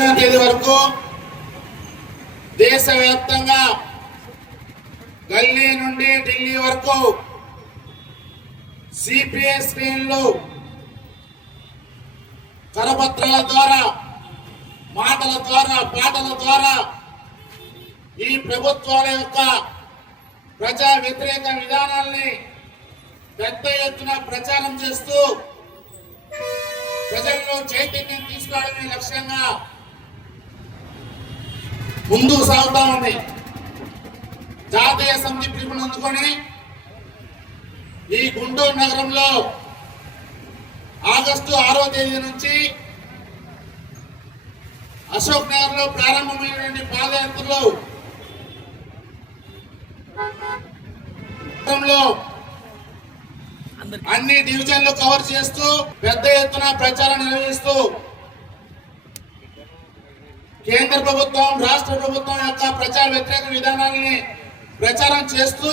తేదీ వరకు దేశవ్యాప్తంగా గల్లీ నుండి ఢిల్లీ వరకు సిపిఐ శ్రేణులు కరపత్రాల ద్వారా, మాటల ద్వారా, పాటల ద్వారా ఈ ప్రభుత్వాల యొక్క ప్రజా వ్యతిరేక విధానాల్ని పెద్ద ఎత్తున ప్రచారం చేస్తూ ప్రజల్లో చైతన్యం తీసుకోవడమే లక్ష్యంగా ముందుకు సాగుతా ఉంది. జాతీయ సమితి పిలుపుని అందుకొని ఈ గుంటూరు నగరంలో ఆగస్టు 6వ తేదీ నుంచి అశోక్ నగర్ లో ప్రారంభమైనటువంటి పాదయాత్రలో అన్ని డివిజన్లు కవర్ చేస్తూ పెద్ద ఎత్తున ప్రచారం నిర్వహిస్తూ కేంద్ర ప్రభుత్వం, రాష్ట్ర ప్రభుత్వం యొక్క ప్రజా వ్యతిరేక విధానాన్ని ప్రచారం చేస్తూ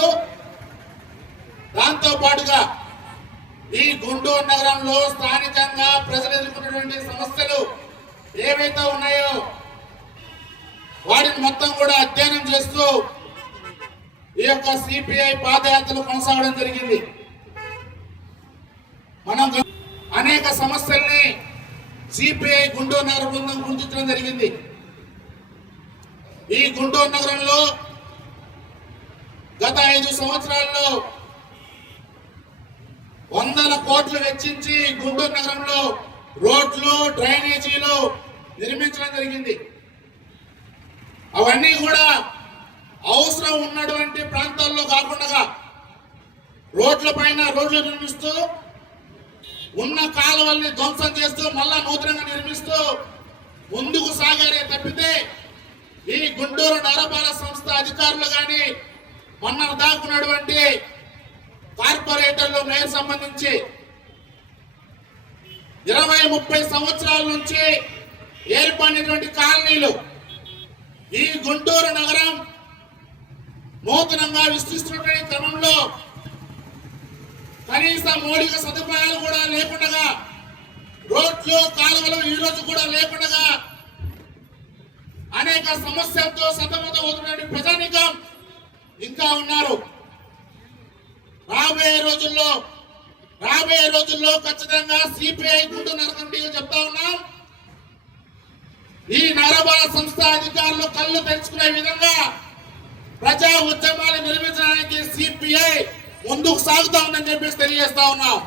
దాంతో పాటుగా ఈ గుంటూరు నగరంలో స్థానికంగా ప్రజలు ఎదుర్కొన్నటువంటి సమస్యలు ఏవైతే ఉన్నాయో వాటిని మొత్తం కూడా అధ్యయనం చేస్తూ ఈ యొక్క సిపిఐ పాదయాత్రలు కొనసాగడం జరిగింది. మనం అనేక సమస్యల్ని సిపిఐ గుంటూరు నగర బృందం గుర్తించడం జరిగింది. ఈ గుంటూరు నగరంలో గత 5 సంవత్సరాల్లో 100 కోట్లు వెచ్చించి గుంటూరు నగరంలో రోడ్లు, డ్రైనేజీలు నిర్మించడం జరిగింది. అవన్నీ కూడా అవసరం ఉన్నటువంటి ప్రాంతాల్లో కాకుండా రోడ్ల పైన రోడ్లు నిర్మిస్తూ, ఉన్న కాలువల్ని ధ్వంసం చేస్తూ మళ్ళా నూతనంగా నిర్మిస్తూ ముందుకు సాగారే తప్పితే ఈ గుంటూరు నగరపాలక సంస్థ అధికారులు కానీ మొన్న దాక్కున్నటువంటి కార్పొరేటర్లు మేయర్ సంబంధించి 20-30 సంవత్సరాల నుంచి ఏర్పడినటువంటి కాలనీలు ఈ గుంటూరు నగరం నూతనంగా విస్తరిస్తున్నటువంటి క్రమంలో కనీస మౌలిక సదుపాయాలు కూడా లేకుండా, రోడ్లు, కాలువలు ఈ రోజు కూడా లేకుండా అనేక సమస్యలతో సతమతమవుతున్న ప్రజానీకం ఇంకా ఉన్నారు. రాబోయే రోజుల్లో ఖచ్చితంగా సిపిఐ గుంటూరు నగరం చెప్తా ఉన్నాం. ఈ నగరపాలక సంస్థ అధికారులు కళ్ళు తెరుచుకునే విధంగా ప్రజా ఉద్యమాలు నిర్మించడానికి సిపిఐ ముందుకు సాగుతా ఉందని చెప్పేసి తెలియజేస్తా ఉన్నాం.